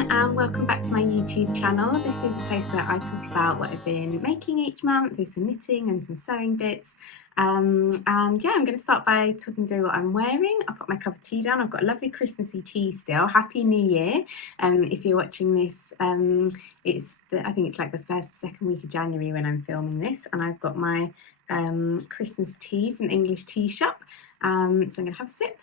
everyone, and welcome back to my YouTube channel. This is a place where I talk about what I've been making each month with some knitting and some sewing bits. And yeah, I'm going to start by talking through what I'm wearing. I'll put my cup of tea down. I've got a lovely Christmassy tea still. Happy New Year. If you're watching this, I think it's like the second week of January when I'm filming this, and I've got my Christmas tea from the English tea shop. So I'm going to have a sip.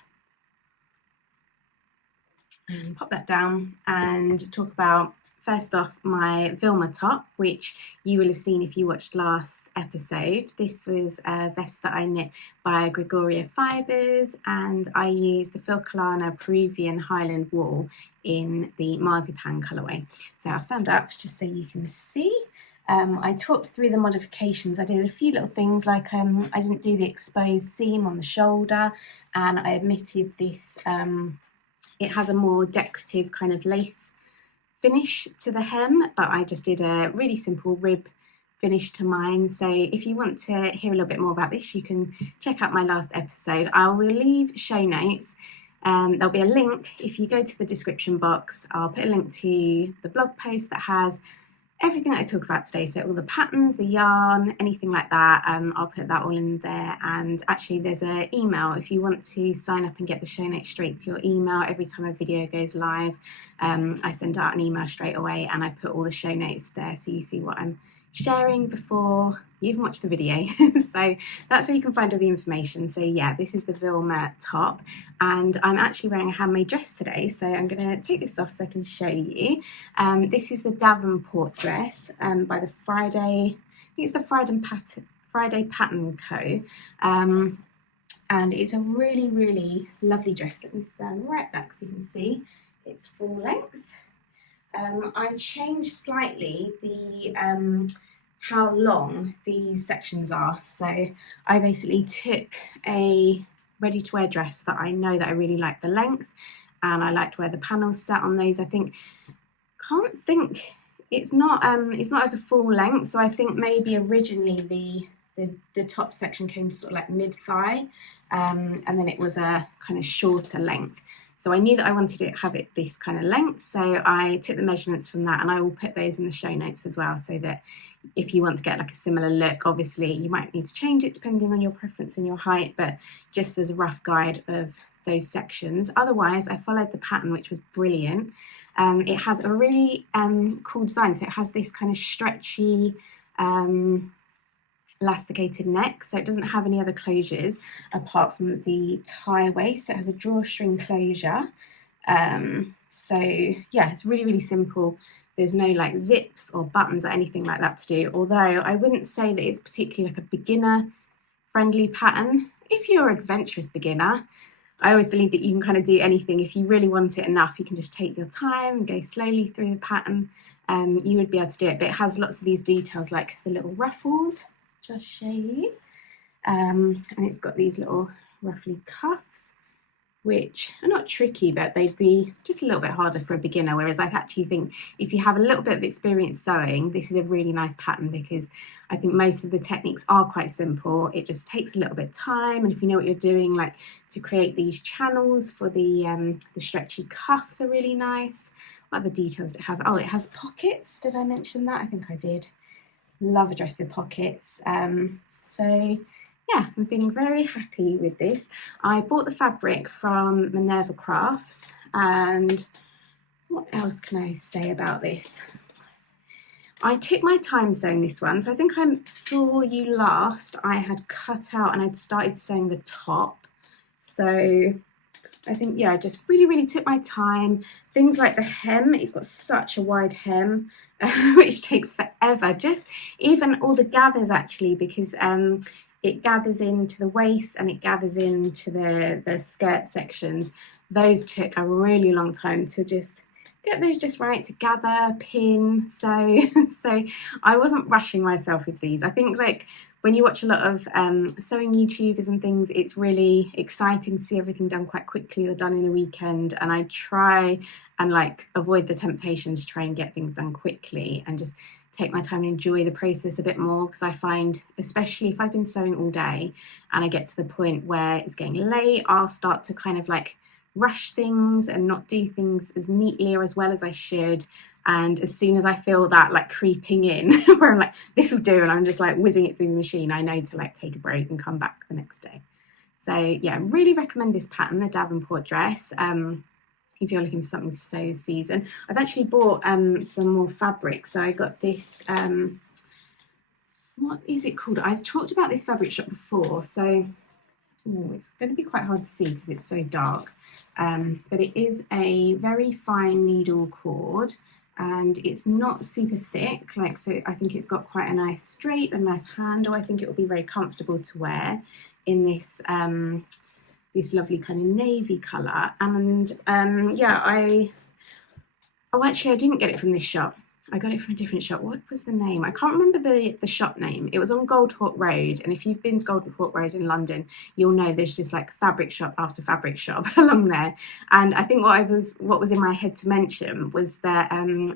And pop that down and talk about, first off, my Vilma top, which you will have seen if you watched last episode. This was a vest that I knit by Gregoria Fibres, and I used the Filcolana Peruvian Highland wool in the marzipan colourway. So I'll stand up just so you can see. I talked through the modifications. I did a few little things like I didn't do the exposed seam on the shoulder, and I omitted this it has a more decorative kind of lace finish to the hem, but I just did a really simple rib finish to mine. So if you want to hear a little bit more about this, you can check out my last episode. I will leave show notes. There'll be a link. If you go to the description box, I'll put a link to the blog post that has everything that I talk about today, so all the patterns, the yarn, anything like that, I'll put that all in there. And actually there's an email if you want to sign up and get the show notes straight to your email. Every time a video goes live, I send out an email straight away, and I put all the show notes there so you see what I'm sharing before you even watch the video. So that's where you can find all the information. So yeah, this is the Vilma top, and I'm actually wearing a handmade dress today, so I'm going to take this off so I can show you. This is the Davenport dress by the Friday, I think it's the Friday Pattern Co. And it's a really, really lovely dress. Let me stand right back so you can see it's full length. I changed slightly the how long these sections are. So I basically took a ready-to-wear dress that I know that I really like the length, and I liked where the panels sat on those. It's not like a full length, so I think maybe originally the top section came to sort of like mid-thigh, and then it was a kind of shorter length. So I knew that I wanted to have it this kind of length, so I took the measurements from that, and I will put those in the show notes as well, so that if you want to get like a similar look, obviously you might need to change it depending on your preference and your height, but just as a rough guide of those sections. Otherwise, I followed the pattern, which was brilliant. It has a really cool design, so it has this kind of stretchy elasticated neck, so it doesn't have any other closures apart from the tie waist. So it has a drawstring closure. So yeah, it's really, really simple. There's no like zips or buttons or anything like that to do, although I wouldn't say that it's particularly like a beginner friendly pattern. If you're an adventurous beginner, I always believe that you can kind of do anything. If you really want it enough, you can just take your time and go slowly through the pattern. You would be able to do it, but it has lots of these details like the little ruffles. Just show you, and it's got these little ruffly cuffs, which are not tricky, but they'd be just a little bit harder for a beginner, whereas I actually think if you have a little bit of experience sewing, this is a really nice pattern, because I think most of the techniques are quite simple. It just takes a little bit of time, and if you know what you're doing, like to create these channels for the stretchy cuffs are really nice. What other details do it have? Oh, it has pockets. Did I mention that? I think I did. Love a dress with pockets. So yeah, I'm feeling very happy with this. I bought the fabric from Minerva Crafts, and what else can I say about this? I took my time sewing this one, so I think I saw you last. I had cut out and I'd started sewing the top, so I think, yeah, I just really, really took my time. Things like the hem, it's got such a wide hem, which takes forever. Just even all the gathers, actually, because it gathers into the waist and it gathers into the skirt sections. Those took a really long time to just get those just right, to gather, pin, sew. So I wasn't rushing myself with these. I think like when you watch a lot of sewing YouTubers and things, it's really exciting to see everything done quite quickly or done in a weekend, and I try and like avoid the temptation to try and get things done quickly and just take my time and enjoy the process a bit more, because I find, especially if I've been sewing all day and I get to the point where it's getting late, I'll start to kind of like rush things and not do things as neatly or as well as I should. And as soon as I feel that like creeping in, where I'm like, this will do, and I'm just like whizzing it through the machine, I know to like take a break and come back the next day. So yeah, really recommend this pattern, the Davenport dress, if you're looking for something to sew this season. I've actually bought some more fabric. So I got this, what is it called? I've talked about this fabric shop before, so it's going to be quite hard to see because it's so dark. But it is a very fine needle cord, and it's not super thick, like, so I think it's got quite a nice straight and nice handle. I think it will be very comfortable to wear in this this lovely kind of navy colour. And yeah, actually I didn't get it from this shop. I got it from a different shop. What was the name? I can't remember the shop name. It was on Goldhawk Road, and if you've been to Goldhawk Road in London, you'll know there's just like fabric shop after fabric shop along there. And I think what was in my head to mention was that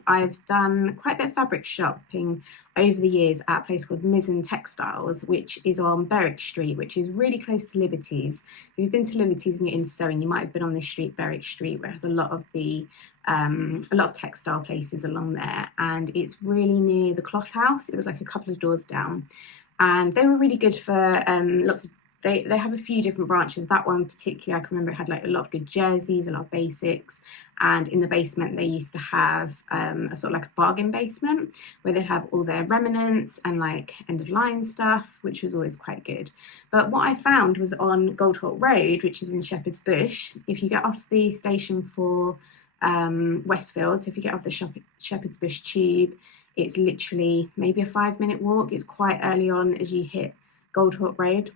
I've done quite a bit of fabric shopping over the years at a place called Mizzen Textiles, which is on Berwick Street, which is really close to Liberty's. So if you've been to Liberty's and you're into sewing, you might have been on this street, Berwick Street, where it has a lot of textile places along there, and it's really near the cloth house. It was like a couple of doors down, and they were really good for lots of, they have a few different branches. That one particularly, I can remember, it had like a lot of good jerseys, a lot of basics, and in the basement they used to have a sort of like a bargain basement where they'd have all their remnants and like end of line stuff, which was always quite good. But what I found was on Goldhawk Road, which is in Shepherd's Bush, if you get off the station for Westfield, so if you get off the Shepherd's Bush tube, it's literally maybe a 5-minute walk. It's quite early on as you hit Goldhawk Road.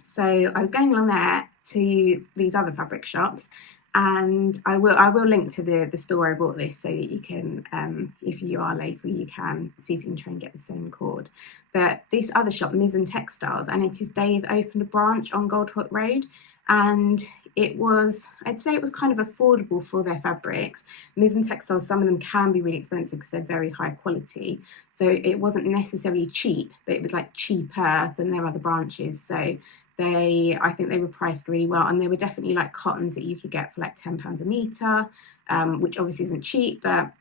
So I was going along there to these other fabric shops, and I will link to the store I bought this so that you can, if you are local, you can see if you can try and get the same cord. But this other shop, Mizzen Textiles, and they've opened a branch on Goldhawk Road, and I'd say it was kind of affordable for their fabrics. Mizzen Textiles, some of them can be really expensive because they're very high quality. So it wasn't necessarily cheap, but it was like cheaper than their other branches. So I think they were priced really well, and they were definitely like cottons that you could get for like £10 a metre, which obviously isn't cheap, but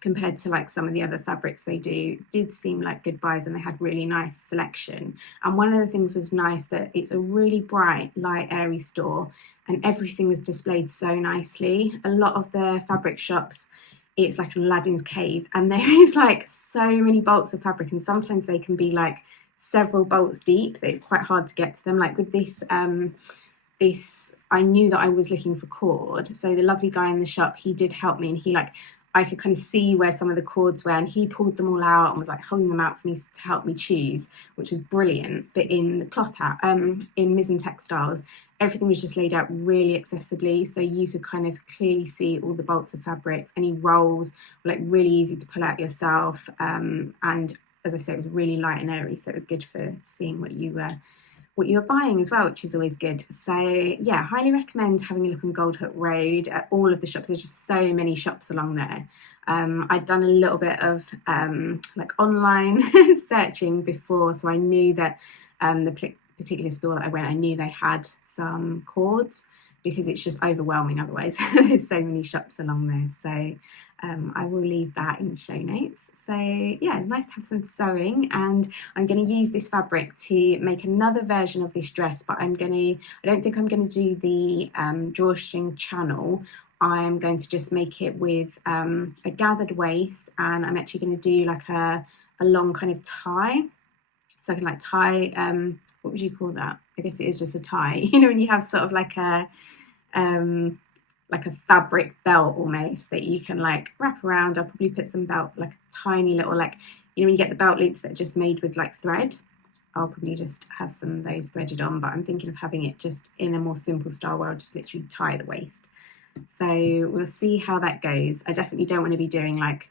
compared to like some of the other fabrics they did seem like good buys, and they had really nice selection. And one of the things was nice that it's a really bright, light, airy store, and everything was displayed so nicely. A lot of the fabric shops, it's like an Aladdin's cave, and there is like so many bolts of fabric, and sometimes they can be like several bolts deep that it's quite hard to get to them. Like with this I knew that I was looking for cord, so the lovely guy in the shop, he did help me, and I could kind of see where some of the cords were, and he pulled them all out and was like holding them out for me to help me choose, which was brilliant. But in the cloth house, in Mizzen Textiles, everything was just laid out really accessibly, so you could kind of clearly see all the bolts of fabrics. Any rolls were like really easy to pull out yourself, and as I said, it was really light and airy, so it was good for seeing what you were buying as well, which is always good. So yeah, highly recommend having a look on Goldhawk Road at all of the shops. There's just so many shops along there. I'd done a little bit of like online searching before, so I knew that the particular store that I went, I knew they had some cords, because it's just overwhelming otherwise. There's so many shops along there. So I will leave that in the show notes. So yeah, nice to have some sewing, and I'm going to use this fabric to make another version of this dress, but I don't think I'm going to do the drawstring channel. I'm going to just make it with a gathered waist, and I'm actually going to do like a long kind of tie. So I can like tie, what would you call that? I guess it is just a tie. You know, when you have sort of like a fabric belt almost that you can like wrap around. I'll probably put some belt, like a tiny little, like, you know, when you get the belt loops that are just made with like thread, I'll probably just have some of those threaded on, but I'm thinking of having it just in a more simple style where I'll just literally tie the waist. So we'll see how that goes. I definitely don't want to be doing like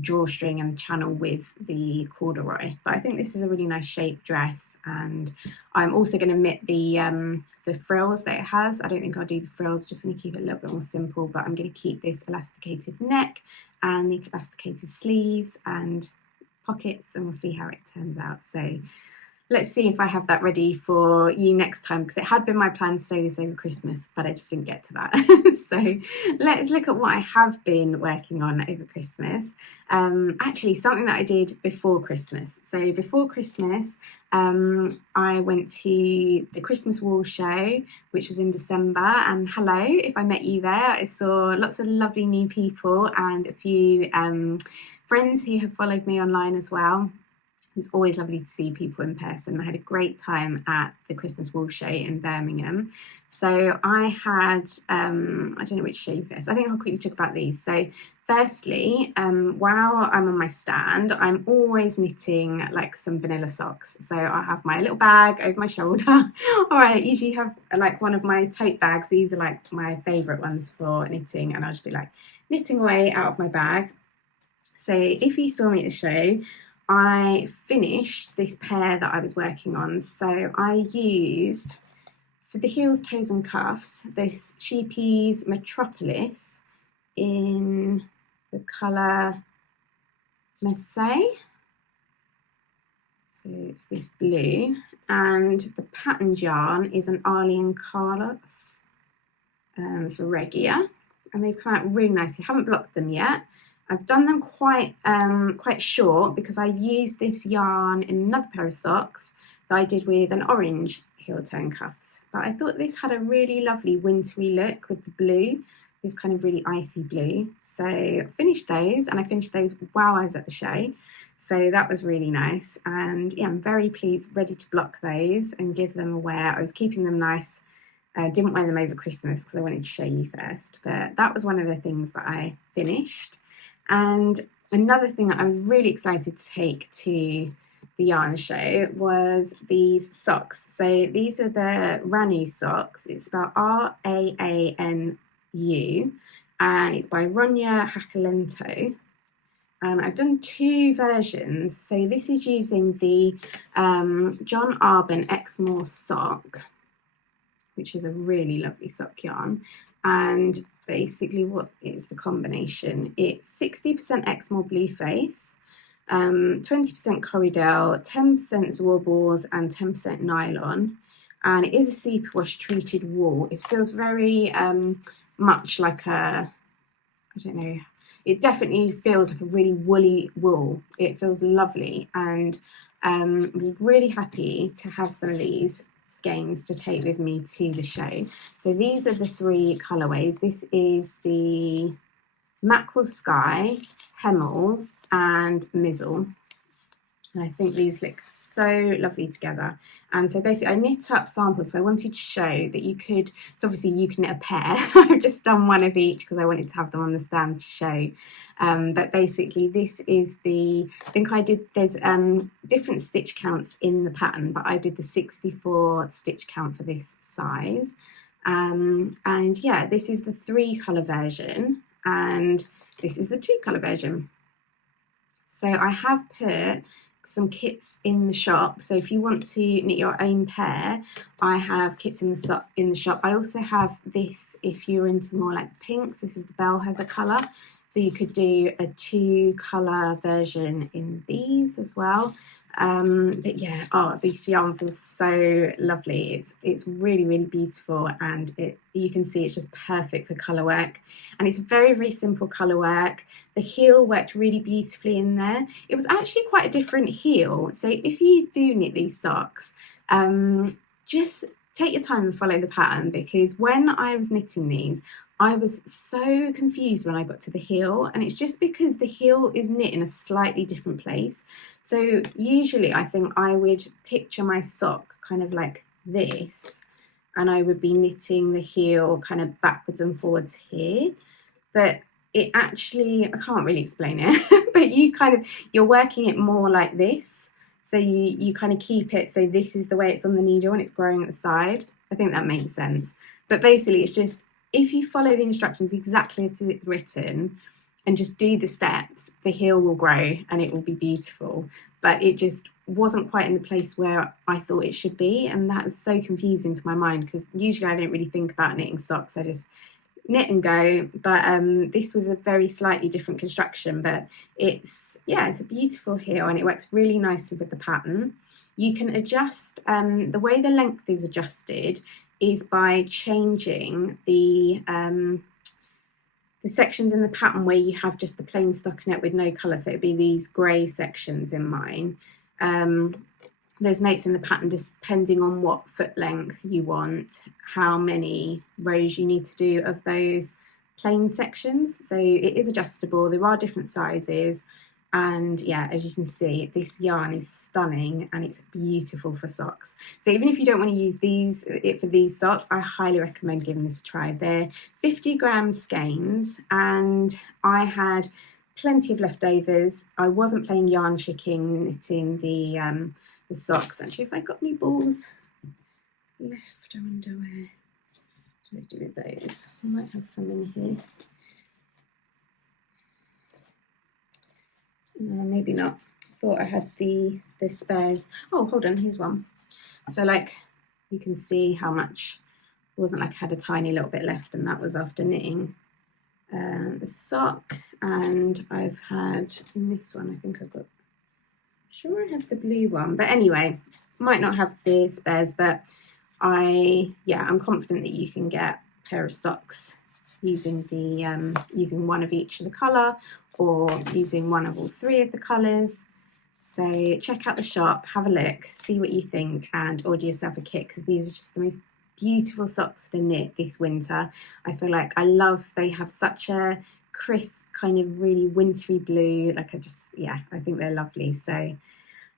drawstring and the channel with the corduroy, but I think this is a really nice shape dress, and I'm also going to knit the frills that it has. I don't think I'll do the frills, just going to keep it a little bit more simple, but I'm going to keep this elasticated neck and the elasticated sleeves and pockets, and we'll see how it turns out. So let's see if I have that ready for you next time, because it had been my plan to sew this over Christmas, but I just didn't get to that. So let's look at what I have been working on over Christmas. Actually, something that I did before Christmas. So before Christmas, I went to the Christmas Wall Show, which was in December, and hello, if I met you there. I saw lots of lovely new people and a few friends who have followed me online as well. It's always lovely to see people in person. I had a great time at the Christmas Wall Show in Birmingham. So I had, I don't know which show first. I think I'll quickly talk about these. So firstly, while I'm on my stand, I'm always knitting like some vanilla socks. So I have my little bag over my shoulder, or I usually have like one of my tote bags. These are like my favourite ones for knitting, and I'll just be like knitting away out of my bag. So if you saw me at the show, I finished this pair that I was working on. So I used, for the heels, toes and cuffs, this Sheepy's Metropolis in the colour Marseille. So it's this blue, and the patterned yarn is an Arlie and Carlos for Regia, and they've come out really nicely. I haven't blocked them yet. I've done them quite short because I used this yarn in another pair of socks that I did with an orange heel toe and cuffs. But I thought this had a really lovely wintry look with the blue, this kind of really icy blue. So I finished those, and I finished those while I was at the show. So that was really nice. And yeah, I'm very pleased, ready to block those and give them a wear. I was keeping them nice. I didn't wear them over Christmas because I wanted to show you first. But that was one of the things that I finished. And another thing that I was really excited to take to the yarn show was these socks. So these are the Ranu socks. It's spelled Raanu, and it's by Ronya Hakalento. And I've done two versions. So this is using the John Arbon Exmoor sock, which is a really lovely sock yarn. And basically what is the combination? It's 60% Exmoor Blueface, 20% Corriedale, 10% Zorballs and 10% nylon. And it is a superwash treated wool. It feels very much like I don't know, it definitely feels like a really woolly wool. It feels lovely, and I'm really happy to have some of these skeins to take with me to the show. So these are the three colourways. This is the Mackerel Sky, Hemel and Mizzle. And I think these look so lovely together. And so basically I knit up samples. So I wanted to show that you could, so obviously you can knit a pair. I've just done one of each because I wanted to have them on the stand to show. But basically this is the, I think I did, there's different stitch counts in the pattern, but I did the 64 stitch count for this size. And yeah, this is the 3 colour version, and this is the 2 colour version. So I have put some kits in the shop, so if you want to knit your own pair, I have kits in the shop. I also have this if you're into more like pinks. This is the Bell Heather colour, so you could do a 2 colour version in these as well. But yeah, oh, this yarn feels so lovely. It's really, really beautiful, and you can see it's just perfect for colour work, and it's very, very simple colour work. The heel worked really beautifully in there. It was actually quite a different heel, so if you do knit these socks, just take your time and follow the pattern, because when I was knitting these, I was so confused when I got to the heel, and it's just because the heel is knit in a slightly different place. So usually I think I would picture my sock kind of like this, and I would be knitting the heel kind of backwards and forwards here, but it actually, I can't really explain it, but you're working it more like this. So you kind of keep it, so this is the way it's on the needle and it's growing at the side. I think that makes sense. But basically it's just, if you follow the instructions exactly as it's written and just do the steps, the heel will grow and it will be beautiful. But it just wasn't quite in the place where I thought it should be, and that was so confusing to my mind, because usually I don't really think about knitting socks, I just knit and go. But this was a very slightly different construction, but it's a beautiful heel and it works really nicely with the pattern. You can adjust, the way the length is adjusted is by changing the sections in the pattern where you have just the plain stockinette with no colour. So it'd be these grey sections in mine. There's notes in the pattern depending on what foot length you want, how many rows you need to do of those plain sections. So it is adjustable. There are different sizes. And yeah, as you can see, this yarn is stunning and it's beautiful for socks. So even if you don't want to use it for these socks, I highly recommend giving this a try. They're 50-gram skeins and I had plenty of leftovers. I wasn't playing yarn chicking, knitting the socks. Actually, if I got any balls left, I wonder where do I do with those? I might have some in here. No, maybe not. I thought I had the spares. Oh, hold on, here's one. So like you can see how much, it wasn't like I had a tiny little bit left, and that was after knitting the sock. And I've had in this one, I think I've got, sure I have the blue one, but anyway, might not have the spares, but I'm confident that you can get a pair of socks using the using one of each of the colour, or using one of all three of the colours. So check out the shop, have a look, see what you think, and order yourself a kit, because these are just the most beautiful socks to knit this winter. I feel like they have such a crisp kind of really wintry blue. Like I think they're lovely. So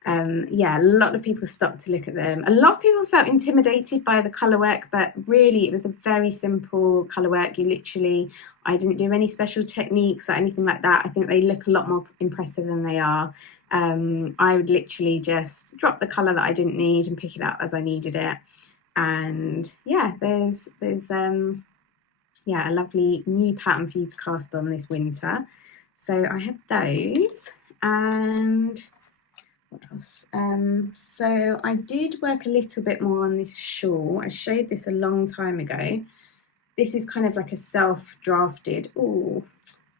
a lot of people stopped to look at them. A lot of people felt intimidated by the colour work, but really it was a very simple colour work. I didn't do any special techniques or anything like that. I think they look a lot more impressive than they are. I would literally just drop the colour that I didn't need and pick it up as I needed it. And yeah, there's a lovely new pattern for you to cast on this winter. So I had those, and what else? So I did work a little bit more on this shawl. I showed this a long time ago. This is kind of like a self-drafted,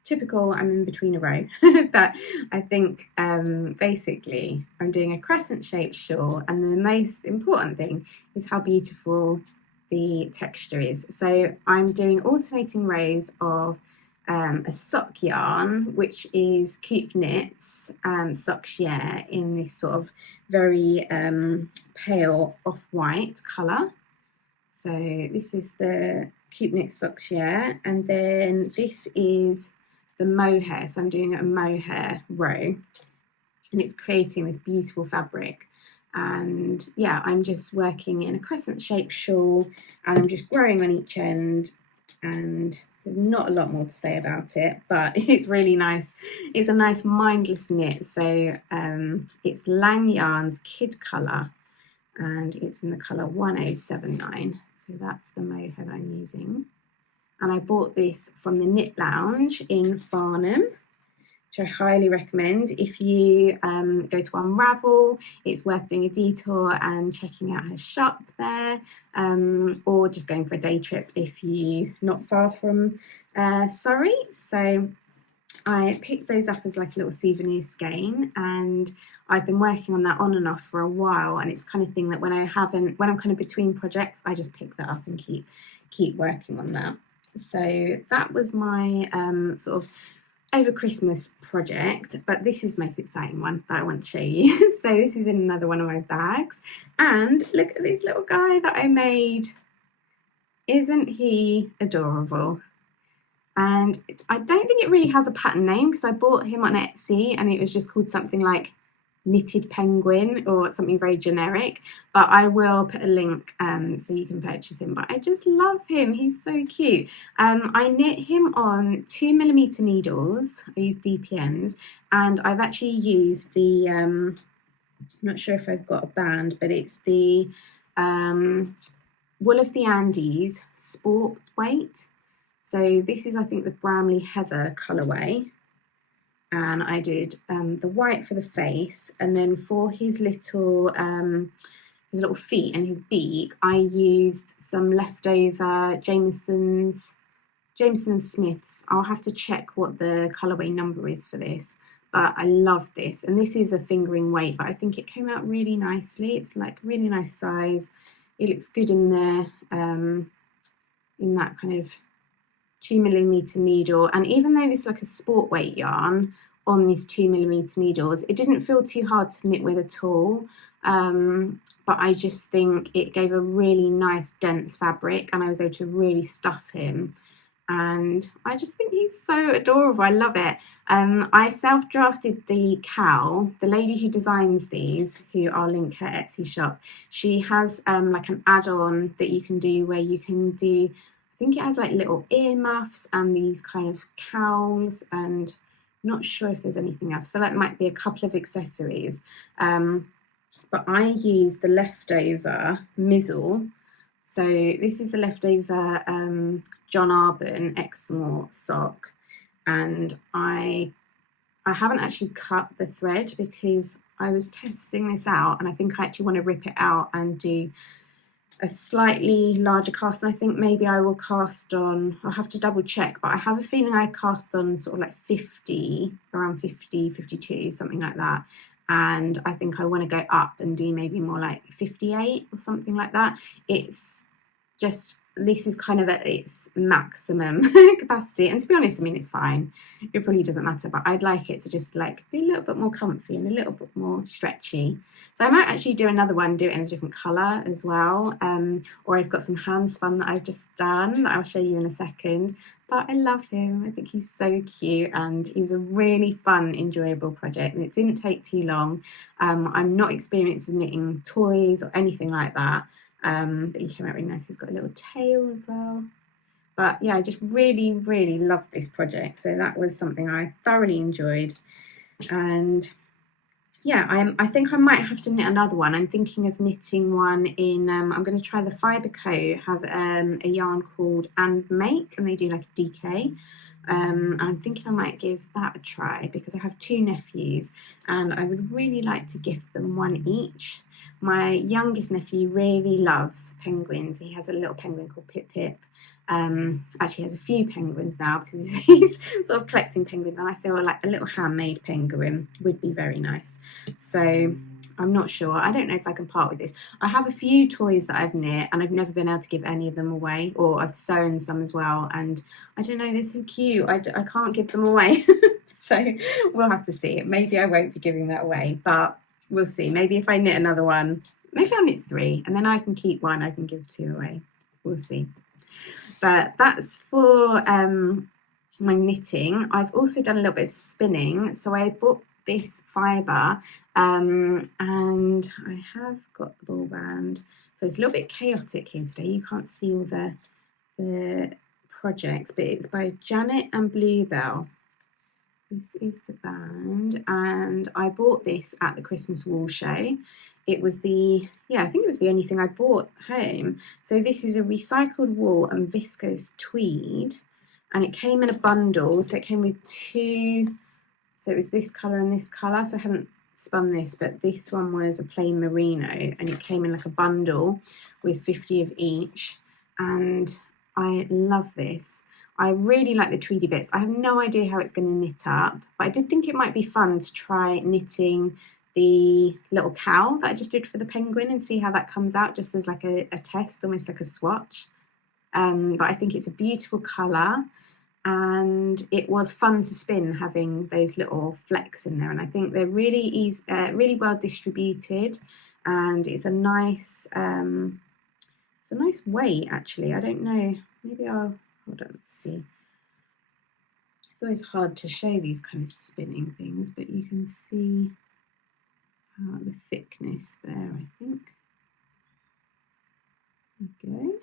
typical, I'm in between a row, but I think basically I'm doing a crescent shaped shawl, and the most important thing is how beautiful the texture is. So I'm doing alternating rows of a sock yarn, which is Coop Knits sock share in this sort of very pale off-white colour. So this is the Coop Knits sock share, and then this is the mohair. So I'm doing a mohair row, and it's creating this beautiful fabric. And yeah, I'm just working in a crescent shaped shawl, and I'm just growing on each end, and there's not a lot more to say about it, but it's really nice. It's a nice mindless knit. So it's Lang Yarns Kid Colour, and it's in the colour 1079. So that's the mohair that I'm using. And I bought this from the Knit Lounge in Farnham, which I highly recommend. If you go to Unravel, it's worth doing a detour and checking out her shop there, or just going for a day trip if you're not far from Surrey. So I picked those up as like a little souvenir skein, and I've been working on that on and off for a while, and it's kind of thing that when I'm kind of between projects, I just pick that up and keep working on that. So that was my sort of over Christmas project, but this is the most exciting one that I want to show you. So this is in another one of my bags, and look at this little guy that I made. Isn't he adorable? And I don't think it really has a pattern name, because I bought him on Etsy and it was just called something like Knitted Penguin or something very generic, but I will put a link so you can purchase him. But I just love him, he's so cute. I knit him on 2mm needles. I use DPNs, and I've actually used the I'm not sure if I've got a band, but it's the Wool of the Andes Sport Weight. So this is, I think, the Bramley Heather colourway. And I did the white for the face, and then for his little feet and his beak, I used some leftover Jameson Smiths. I'll have to check what the colourway number is for this, but I love this. And this is a fingering weight, but I think it came out really nicely. It's like really nice size. It looks good in there, in that kind of 2mm needle. And even though this is like a sport weight yarn on these 2mm needles, it didn't feel too hard to knit with at all. But I just think it gave a really nice dense fabric, and I was able to really stuff him. And I just think he's so adorable. I love it. I self-drafted the cowl. The lady who designs these, who I'll link her Etsy shop, she has like an add-on that you can do where you can do, I think it has like little earmuffs and these kind of cowls, and I'm not sure if there's anything else. I feel like it might be a couple of accessories. But I used the leftover mizzle. So this is the leftover John Arbon Exmoor sock, and I haven't actually cut the thread because I was testing this out, and I think I actually want to rip it out and do a slightly larger cast. And I think maybe I will cast on, I'll have to double check, but I have a feeling I cast on sort of like 50, around 50, 52, something like that. And I think I want to go up and do maybe more like 58 or something like that. It's just, this is kind of at its maximum capacity, and to be honest, I mean, it's fine, it probably doesn't matter, but I'd like it to just like be a little bit more comfy and a little bit more stretchy. So I might actually do another one, do it in a different colour as well, or I've got some hand spun that I've just done that I'll show you in a second. But I love him. I think he's so cute, and he was a really fun, enjoyable project, and it didn't take too long. I'm not experienced with knitting toys or anything like that, but he came out really nice. He's got a little tail as well. But yeah, I just really, really loved this project. So that was something I thoroughly enjoyed. And yeah, I think I might have to knit another one. I'm thinking of knitting one in, I'm going to try the Fibre Co. have a yarn called And Make, and they do like a DK. I'm thinking I might give that a try because I have two nephews and I would really like to gift them one each. My youngest nephew really loves penguins. He has a little penguin called Pip Pip. Actually has a few penguins now because he's sort of collecting penguins, and I feel like a little handmade penguin would be very nice. So I'm not sure. I don't know if I can part with this. I have a few toys that I've knit and I've never been able to give any of them away, or I've sewn some as well, and I don't know, they're so cute. I can't give them away. So we'll have to see. Maybe I won't be giving that away, but we'll see. Maybe if I knit another one, maybe I'll knit 3 and then I can keep one, I can give 2 away. We'll see. But that's for my knitting. I've also done a little bit of spinning. So I bought this fibre and I have got the ball band. So it's a little bit chaotic here today. You can't see all the projects, but it's by Janet and Bluebell. This is the band, and I bought this at the Christmas Wool Show. It was the, I think it was the only thing I bought home. So this is a recycled wool and viscose tweed, and it came in a bundle. So it came with 2, so it was this colour and this colour. So I haven't spun this, but this one was a plain merino, and it came in like a bundle with 50 of each, and I love this. I really like the tweedy bits. I have no idea how it's going to knit up, but I did think it might be fun to try knitting the little cowl that I just did for the penguin and see how that comes out, just as like a test, almost like a swatch. But I think it's a beautiful colour, and it was fun to spin having those little flecks in there, and I think they're really easy, really well distributed, and it's a nice weight actually. I don't know, maybe I'll, hold on, let's see. It's always hard to show these kind of spinning things, but you can see the thickness there, I think. There we go.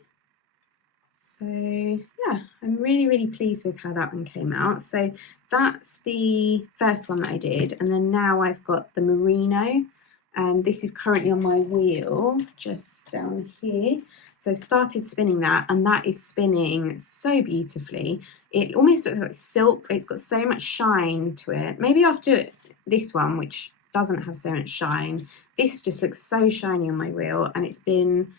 So yeah, I'm really, really pleased with how that one came out. So that's the first one that I did, and then now I've got the merino, and this is currently on my wheel just down here. So I've started spinning that, and that is spinning so beautifully. It almost looks like silk. It's got so much shine to it. Maybe after this one, which doesn't have so much shine, this just looks so shiny on my wheel, and it's been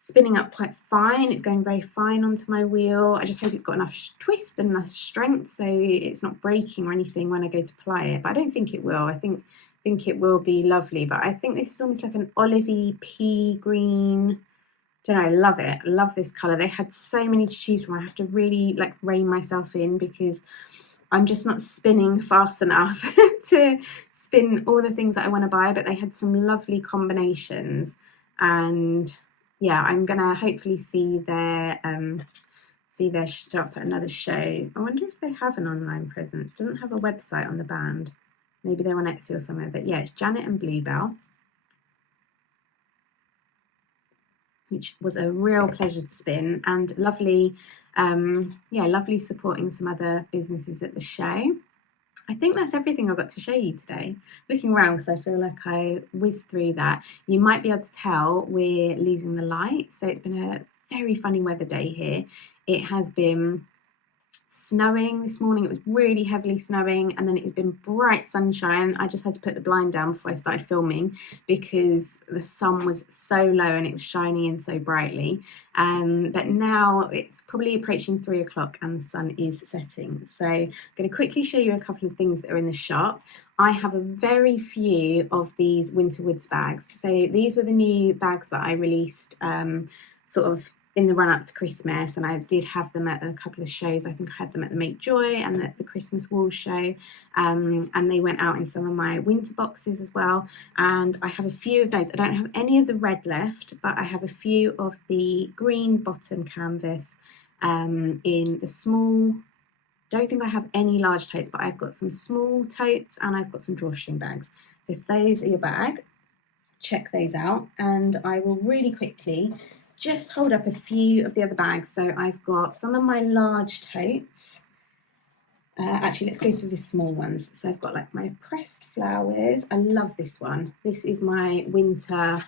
spinning up quite fine. It's going very fine onto my wheel. I just hope it's got enough twist and enough strength so it's not breaking or anything when I go to ply it, but I don't think it will. I think it will be lovely, but I think this is almost like an olivey pea green. Don't know, I love it. I love this colour. They had so many to choose from. I have to really like rein myself in because I'm just not spinning fast enough to spin all the things that I want to buy, but they had some lovely combinations. And yeah, I'm gonna hopefully see their shop at another show. I wonder if they have an online presence. Doesn't have a website on the band. Maybe they're on Etsy or somewhere, but yeah, it's Janet and Bluebell, which was a real pleasure to spin, and lovely, lovely supporting some other businesses at the show. I think that's everything I've got to show you today. Looking around because I feel like I whizzed through that. You might be able to tell we're losing the light, so it's been a very funny weather day here. It has been snowing this morning. It was really heavily snowing, and then it has been bright sunshine. I just had to put the blind down before I started filming because the sun was so low and it was shining in so brightly. But now it's probably approaching 3 o'clock and the sun is setting. So I'm going to quickly show you a couple of things that are in the shop. I have a very few of these Winter Woods bags. So these were the new bags that I released sort of in the run up to Christmas, and I did have them at a couple of shows. I think I had them at the Make Joy and the Christmas Wall show, and they went out in some of my winter boxes as well, and I have a few of those. I don't have any of the red left, but I have a few of the green bottom canvas in the small. Don't think I have any large totes, but I've got some small totes and I've got some drawstring bags. So if those are your bag, check those out, and I will really quickly just hold up a few of the other bags. So I've got some of my large totes. Actually, let's go through the small ones. So I've got like my pressed flowers. I love this one. This is my winter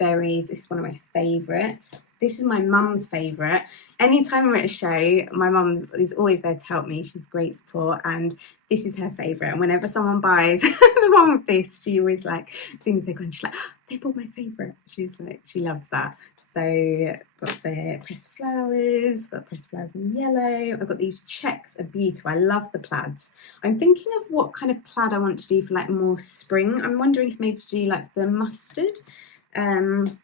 berries. This is one of my favourites. This is my mum's favourite. Anytime I'm at a show, my mum is always there to help me. She's great support, and this is her favourite. And whenever someone buys the one with this, she always like, as soon as they go in, she's like, oh, they bought my favourite. She's like, she loves that. So got the pressed flowers, got pressed flowers in yellow. I've got these checks are beautiful. I love the plaids. I'm thinking of what kind of plaid I want to do for like more spring. I'm wondering if maybe to do like the mustard in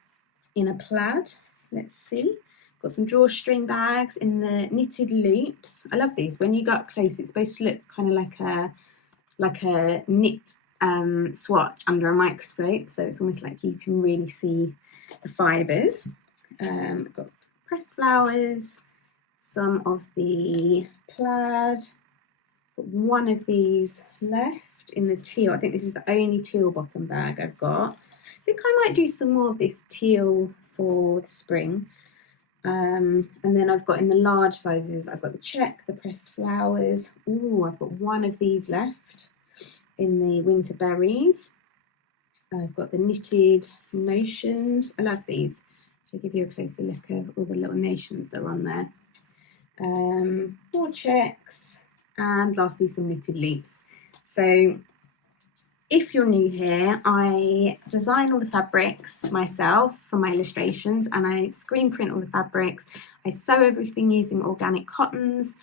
a plaid. Let's see. Got some drawstring bags in the knitted loops. I love these. When you go up close, it's supposed to look kind of like a knit swatch under a microscope. So it's almost like you can really see the fibres. Got pressed flowers, some of the plaid. Got one of these left in the teal. I think this is the only teal bottom bag I've got. I think I might do some more of this teal for the spring. And then I've got in the large sizes, I've got the check, the pressed flowers. Oh, I've got one of these left in the winter berries. I've got the knitted notions. I love these. I'll give you a closer look of all the little notions that are on there. More checks, and lastly some knitted loops. So if you're new here, I design all the fabrics myself for my illustrations, and I screen print all the fabrics. I sew everything using organic cottons.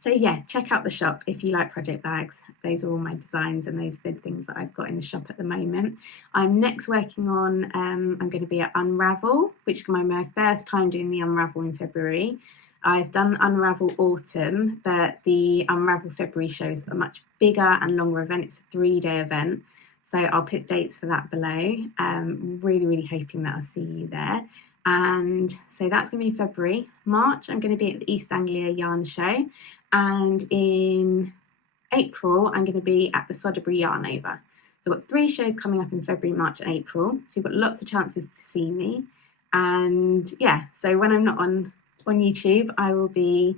So yeah, check out the shop if you like project bags. Those are all my designs, and those are the things that I've got in the shop at the moment. I'm next working on, I'm going to be at Unravel, which is my first time doing the Unravel in February. I've done Unravel Autumn, but the Unravel February show is a much bigger and longer event. It's a 3-day event. So I'll put dates for that below. Really, really hoping that I'll see you there. And so that's going to be February. March, I'm going to be at the East Anglia Yarn Show. And in April, I'm going to be at the Soderbury Yarn Over. So I've got 3 shows coming up in February, March and April. So you've got lots of chances to see me. And yeah, so when I'm not on YouTube, I will be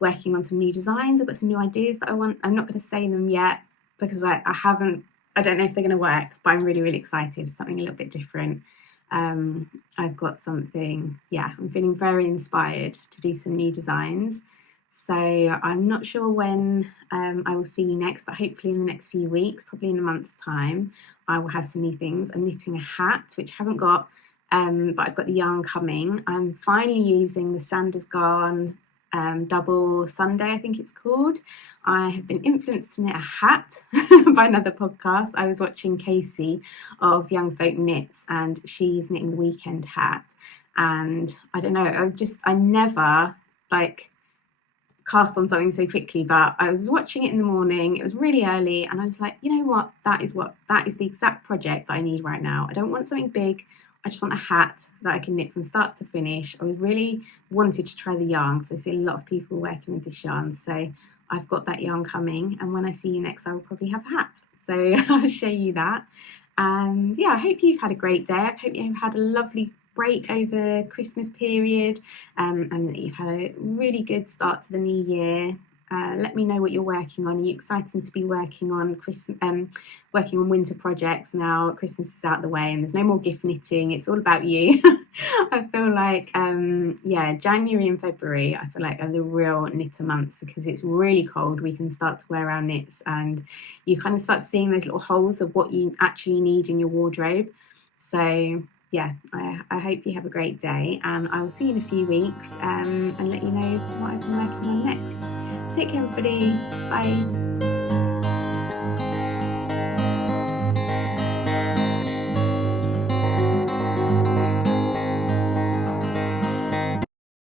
working on some new designs. I've got some new ideas that I want. I'm not going to say them yet because I don't know if they're going to work, but I'm really, really excited. Something a little bit different. I've got something, I'm feeling very inspired to do some new designs. So I'm not sure when I will see you next, but hopefully in the next few weeks, probably in a month's time, I will have some new things. I'm knitting a hat, which I haven't got but I've got the yarn coming. I'm finally using the Sanders Garn double Sunday, I think it's called. I have been influenced to knit a hat by another podcast. I was watching Casey of Young Folk Knits, and she's knitting the weekend hat. And I don't know, I never like cast on something so quickly, but I was watching it in the morning. It was really early, and I was like, you know what? That is the exact project that I need right now. I don't want something big. I just want a hat that I can knit from start to finish. I really wanted to try the yarn because I see a lot of people working with this yarn. So I've got that yarn coming, and when I see you next, I will probably have a hat. So I'll show you that. And yeah, I hope you've had a great day. I hope you've had a lovely break over Christmas period, and that you've had a really good start to the new year. Let me know what you're working on. Are you excited to be working on winter projects now? Christmas is out of the way and there's no more gift knitting. It's all about you. I feel like January and February I feel like are the real knitter months, because it's really cold. We can start to wear our knits, and you kind of start seeing those little holes of what you actually need in your wardrobe. So yeah, I hope you have a great day, and I will see you in a few weeks and let you know what I've been working on next. Take care, everybody. Bye.